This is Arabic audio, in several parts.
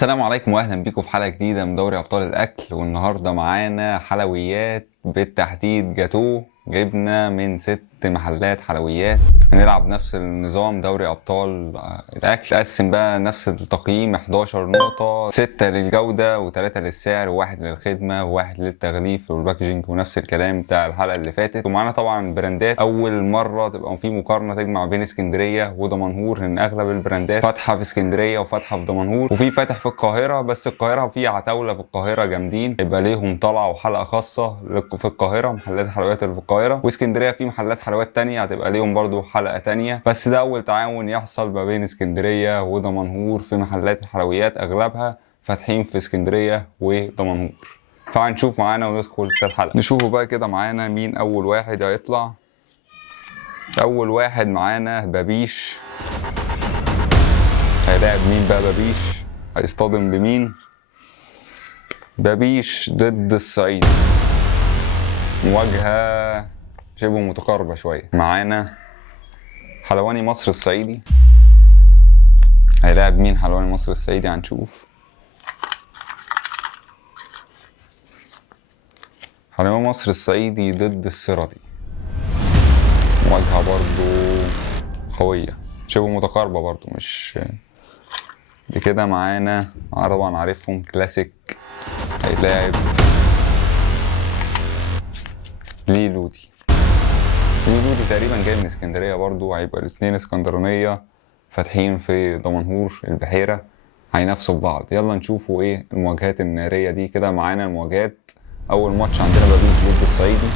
السلام عليكم واهلا بيكم في حلقه جديده من دوري ابطال الاكل. والنهارده معانا حلويات، بالتحديد جاتوه جبنه من 6 محلات حلويات. هنلعب نفس النظام دوري ابطال الاكل. قسم بقى نفس التقييم 11 نقطه، 6 للجوده و3 للسعر و1 للخدمه و1 للتغليف والباكجينج، ونفس الكلام بتاع الحلقه اللي فاتت. ومعانا طبعا براندات، اول مره تبقى في مقارنه تجمع بين اسكندريه ودمنهور، لان اغلب البراندات فاتحه في اسكندريه وفاتحه في دمنهور، وفي فاتح في القاهره. بس القاهره في عتاوله في القاهره جامدين، يبقى ليهم طلعه وحلقه خاصه في القاهره، محلات الحلويات اللي في القاهره. واسكندريه في محلات حلويات تانية هتبقى ليهم برضو حلقه تانية. بس ده اول تعاون يحصل ما بين اسكندريه ودمنهور في محلات الحلويات، اغلبها فاتحين في اسكندريه ودمنهور. فهنشوف معانا وندخل في الحلقه، نشوفوا بقى كده معانا مين اول واحد هيطلع. اول واحد معانا بابيش. هيلاعب مين بقى بابيش؟ هيصطدم بمين؟ بابيش ضد الصعيد، مواجهة شبه متقاربة شوية. معانا حلواني مصر الصعيدي. هيلاعب مين حلواني مصر الصعيدي؟ هنشوف. حلواني مصر الصعيدي ضد السرطي، مواجهة برضو قوية شبه متقاربة برضو، مش بكده. معانا طبعا عارفهم، كلاسيك. هيلاعب ليلودي. ليلودي تقريبا جاي من اسكندرية برضو، هيبقى الاتنين اسكندرانية فاتحين في دمنهور البحيرة، هينافسوا ببعض. يلا نشوفوا ايه المواجهات النارية دي. كده معانا المواجهات. اول ماتش عندنا بابيش ضد الصعيدي،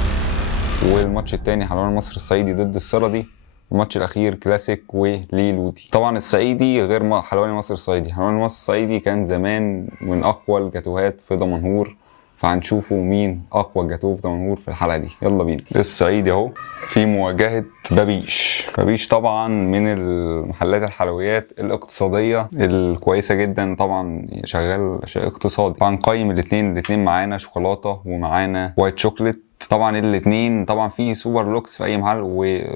والماتش التاني حلواني مصر الصعيدي ضد السردي، الماتش الاخير كلاسيك وليلودي. طبعا الصعيدي غير حلواني مصر الصعيدي. حلواني مصر الصعيدي كان زمان من اقوى الجاتوهات في دمنهور، فهنشوفوا مين اقوى جاتوه في دمنهور في الحلقه دي. يلا بينا. الصعيدي اهو في مواجهه بابيش. بابيش طبعا من المحلات الحلويات الاقتصاديه الكويسه جدا، طبعا شغال اقتصادي. فهنقيم الاثنين معانا شوكولاته ومعانا وايت شوكليت. طبعا الاثنين طبعا في سوبر لوكس في اي محل،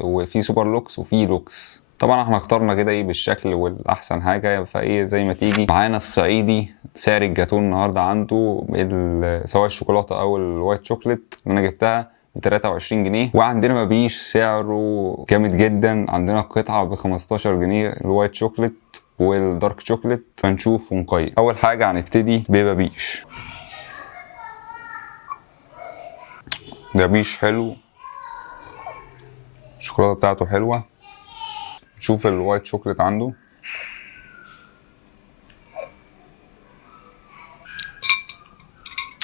وفي سوبر لوكس وفي لوكس. طبعا احنا اخترنا كده ايه بالشكل والاحسن حاجه، فايه زي ما تيجي. معانا الصعيدي، سعر الجاتون النهارده عنده سواء الشوكولاته او الوايت شوكليت اللي انا جبتها ب 23 جنيه. وعندنا مبيش سعره جامد جدا، عندنا قطعه ب 15 جنيه الوايت شوكليت والدارك شوكليت. فنشوف ونقيم. اول حاجه هنبتدي ببابيش. بابيش حلو، الشوكولاته بتاعته حلوه. شوف الوايت شوكليت عنده.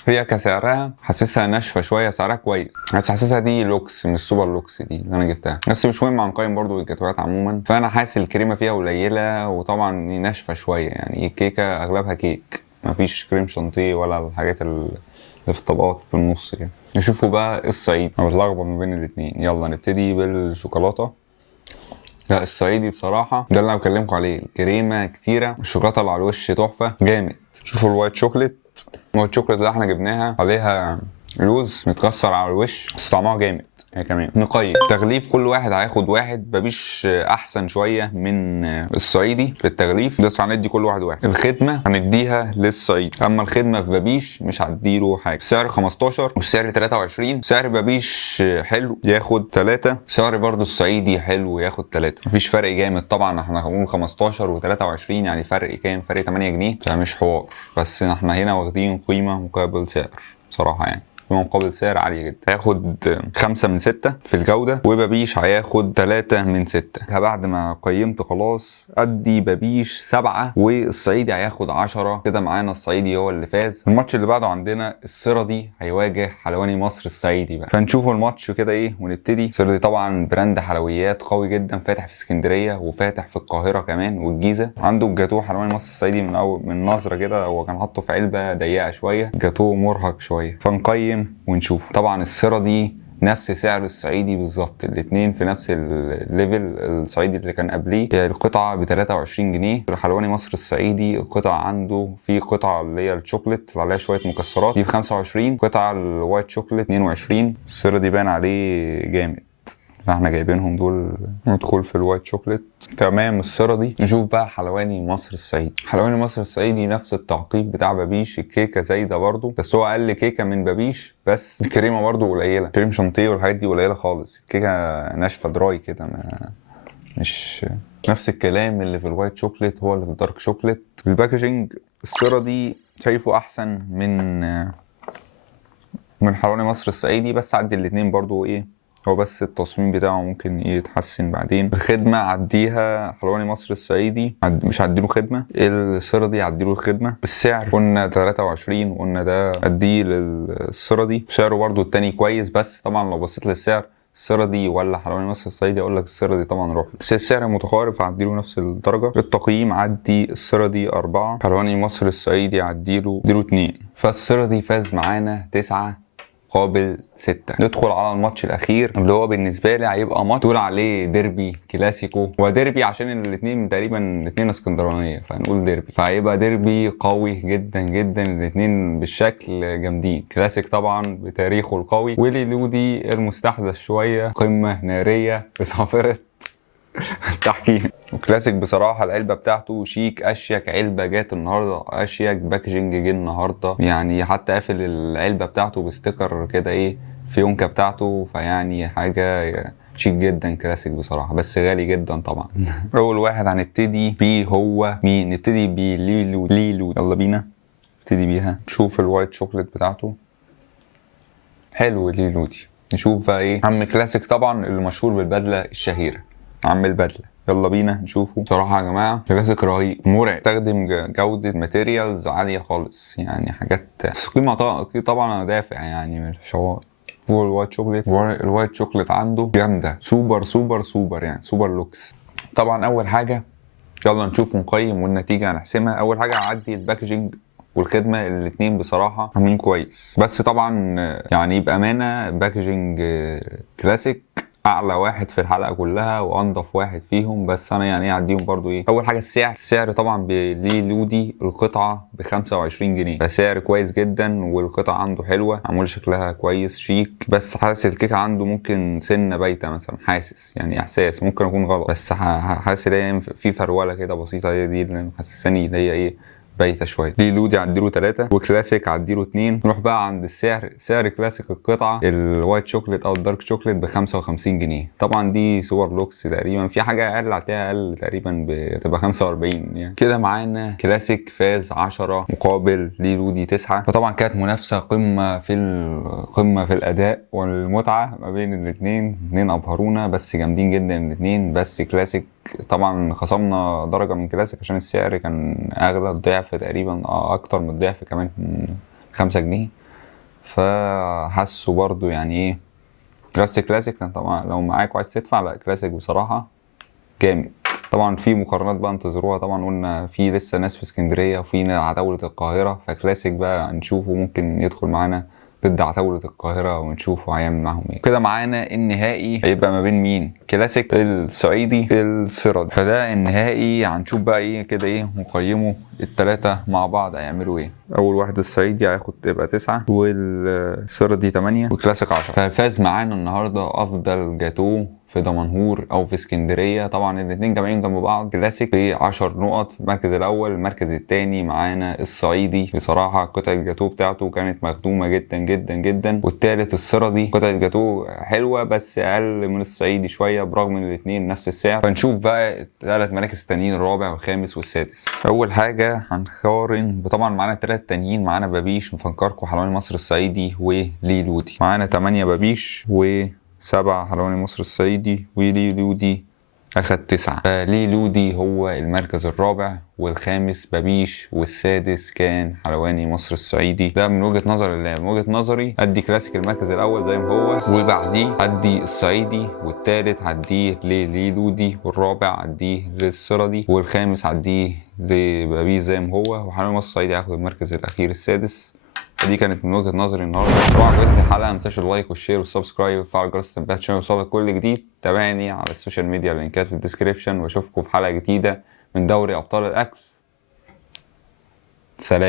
هي كسعرها حاسسها ناشفه شويه، سعرها كويس، بس حاسسها دي لوكس مش سوبر لوكس دي اللي انا جبتها. بس مش مهم، هنقيم برضو الجاتوهات عموما. فانا حاسس الكريمه فيها قليله، وطبعا ناشفه شويه، يعني الكيكه اغلبها كيك، مفيش كريم شانتيه ولا الحاجات اللي في الطبقات في النص كده. نشوفوا بقى الصعيد، انا بتلخبط ما بين الاثنين. يلا نبتدي بالشوكولاته. لا الصعيدي بصراحه ده اللي انا بكلمكم عليه، الكريمه كتيره، الشوكولاته اللي على الوش تحفه جامد. شوفوا الوايت شوكليت. الوايت شوكليت اللي احنا جبناها عليها لوز متكسر على الوش، بس طعمها جامد هي كمان. نقيم تغليف، كل واحد هياخد واحد. بابيش احسن شويه من الصعيدي في التغليف، بس هندي كل واحد واحد. الخدمه هنديها للصعيدي، اما الخدمه في بابيش مش هديله حاجه. السعر 15 والسعر 23. سعر بابيش حلو ياخد 3، سعر برضو الصعيدي حلو ياخد 3. مفيش فرق جامد طبعا، احنا هنقول 15 و23 يعني فرق كام؟ فرق 8 جنيه، فمش حوار. بس احنا هنا واخدين قيمه مقابل سعر بصراحه، يعني مقابل سعر عالي جدا. هياخد 5 من 6 في الجودة، وبابيش هياخد 3 من 6. بعد ما قيمت خلاص ادي بابيش 7 والصعيدي هياخد 10. كده معانا الصعيدي هو اللي فاز. الماتش اللي بعده عندنا السردي هيواجه حلواني مصر الصعيدي بقى. فنشوفوا الماتش كده ايه ونبتدي. السردي طبعا براند حلويات قوي جدا، فاتح في اسكندرية وفاتح في القاهرة كمان والجيزة. عنده الجاتوه حلواني مصر الصعيدي من نظرة كده، هو كان حاطه في علبة ضيقة شوية، جاتوه مرهق شوية. فنقيم ونشوف. طبعا السيرة دي نفس سعر الصعيدي بالظبط، الاثنين في نفس الليفل. الصعيدي اللي كان قبليه القطعه ب 23 جنيه. حلواني مصر الصعيدي القطعه عنده في قطعه اللي هي الشوكليت اللي عليها شويه مكسرات دي ب 25، قطعه الوايت شوكليت 22. السيرة دي باين عليه جامد، احنا جايبينهم دول. ندخل في الوايت شوكليت. تمام. الصورة دي نشوف بقى حلواني مصر الصعيدي. حلواني مصر الصعيدي نفس التعقيب بتاع بابيش، الكيكة زايدة برضو بس هو اقل كيكة من بابيش، بس الكريمة برضو قليلة، كريم شانتيه والحاجات دي قليلة خالص، الكيكة ناشفة دراي كده، مش نفس الكلام اللي في الوايت شوكليت هو اللي في الدارك شوكليت. الباكجينج الصورة دي شايفه احسن من حلواني مصر الصعيدي، بس عدي الاتنين برضو ايه، هو بس التصميم بتاعه ممكن يتحسن بعدين. الخدمة عديها حلواني مصر الصعيدي، مش عديله خدمة. الصورة دي عديله الخدمة. السعر قلنا 23، وقلنا ده عديه للصورة دي. سعره برضو التاني كويس، بس طبعا لو بصيت للسعر الصورة دي ولا حلواني مصر الصعيدي اقول لك الصورة دي طبعا روح، بس السعر متقارب فعديله نفس الدرجة. التقييم عدي الصورة دي 4، حلواني مصر الصعيدي عديله 2. فالصورة دي فاز معانا 9 قابل 6. ندخل على الماتش الاخير اللي هو بالنسبه لي هيبقى ماتش تقول عليه ديربي كلاسيكو، وديربي عشان الاثنين تقريبا الاثنين اسكندرانيه فهنقول ديربي، فهيبقى ديربي قوي جدا جدا، الاثنين بالشكل جامدين. كلاسيك طبعا بتاريخه القوي، ويلي لودي المستحدث شويه، قمه ناريه بصافره التحكيم. وكلاسيك بصراحة العلبة بتاعته شيك، أشيك علبة جات النهاردة، أشيك باكجينج جه النهاردة، يعني حتى قافل العلبة بتاعته بستيكر كده إيه فيونكة بتاعته، فيعني حاجة شيك جدا كلاسيك بصراحة، بس غالي جدا طبعا. أول واحد هنبتدي بيه هو مين؟ نبتدي بيه ليلو. يلا بينا نبتدي بيها. نشوف الوايت شوكليت بتاعته حلو ليلو دي. نشوف بقى إيه عم كلاسيك طبعا اللي مشهور بالبدلة الشهيرة، عم البدله. يلا بينا نشوفه. بصراحه يا جماعه كلاسيك رهيب مرعب، استخدم جوده ماتيريالز عاليه خالص، يعني حاجات قيمه طبعا انا دافع يعني من الحوار. هو الوايت شوكليت عنده جامده، سوبر يعني سوبر لوكس. طبعا اول حاجه يلا نشوف ونقيم والنتيجه هنحسمها. اول حاجه هعدي الباكجينج والخدمه، الاثنين بصراحه عاملين كويس، بس طبعا يعني بامانه باكجينج كلاسيك اعلى واحد في الحلقه كلها وانضف واحد فيهم، بس انا يعني اعديهم برضو ايه. اول حاجه السعر طبعا ليه لودي القطعه ب 25 جنيه، فسعر كويس جدا، والقطعه عنده حلوه معمول شكلها كويس شيك، بس حاسس الكيكه عنده ممكن سنه بايته مثلا، حاسس يعني احساس ممكن اكون غلط، بس حاسس ان في فروله كده بسيطه، هي دي اللي محسساني ان هي ايه بايته شويه. ليه لودي عديله 3 وكلاسيك عديله 2. نروح بقى عند السعر. سعر كلاسيك القطعه الوايت شوكليت او الدارك شوكليت ب 55 جنيه، طبعا دي سوبر لوكس تقريبا، في حاجه اقل هتلاقيها اقل تقريبا بتبقى 45 يعني كده. معانا كلاسيك فاز 10 مقابل ليه لودي 9، فطبعا كانت منافسه قمه في الاداء والمتعه ما بين الاثنين ابهرونا، بس جامدين جدا الاثنين، بس كلاسيك طبعا خصمنا درجه من كلاسيك عشان السعر كان اغلى الضعف تقريبا، اكتر من الضعف كمان 5 جنيه، فحسوا برضو يعني ايه. بس كلاسيك طبعا لو معاك وعايز تدفع، لا كلاسيك بصراحه جامد. طبعا في مقارنات بقى انتظروها، طبعا قلنا في لسه ناس في اسكندريه وفي عتاوله القاهره، فكلاسيك بقى هنشوفه ممكن يدخل معانا ضد عتاولة القاهرة ونشوفه هيعمل معاهم ايه. كده معانا النهائي هيبقى ما بين مين؟ كلاسيك الصعيدي السرد. فده النهائي هنشوف بقى ايه كده ايه نقيمه التلاتة مع بعض هيعملوا ايه. اول واحد الصعيدي هياخد تبقى 9 والسردي 8 والكلاسيك 10. ففاز معانا النهارده افضل جاتوه في دمنهور او في اسكندريه، طبعا الاثنين جامعين جنب بعض، كلاسيك ب 10 نقط في المركز الاول. المركز الثاني معانا الصعيدي، بصراحه قطعه الجاتوه بتاعته كانت مخدومه جدا جدا جدا. والثالث السردي، قطعه الجاتوه حلوه بس اقل من الصعيدي شويه برغم ان الاثنين نفس السعر. فنشوف بقى الثلاث مراكز التانيين الرابع والخامس والسادس. اول حاجه هنقارن طبعا معانا الثلاث تانيين، معانا بابيش مفنكركو حلواني مصر الصعيدي وليه لودي، معانا 8 بابيش و 7 حلواني مصر الصعيدي، وليه لودي أخد 9. ليه لودي هو المركز الرابع، والخامس بابيش، والسادس كان حلواني مصر الصعيدي. ده من وجهة نظر الله. من وجهة نظري أدي كلاسيك المركز الأول زي ما هو، وبعديه أدي الصعيدي، والتالت هديه ليه لودي، والرابع أديه للسردي، والخامس أديه لبابيش زي ما هو، وحلواني مصر الصعيدي هياخد المركز الأخير السادس. دي كانت من وجهة نظري النهارده. لو عجبتك الحلقه ما تنساش اللايك والشير والسبسكرايب وتفعل جرس التنبيهات عشان يوصلك كل جديد. تابعني على السوشيال ميديا، اللينكات في الديسكريبشن، واشوفكم في حلقه جديده من دوري ابطال الاكل. سلام.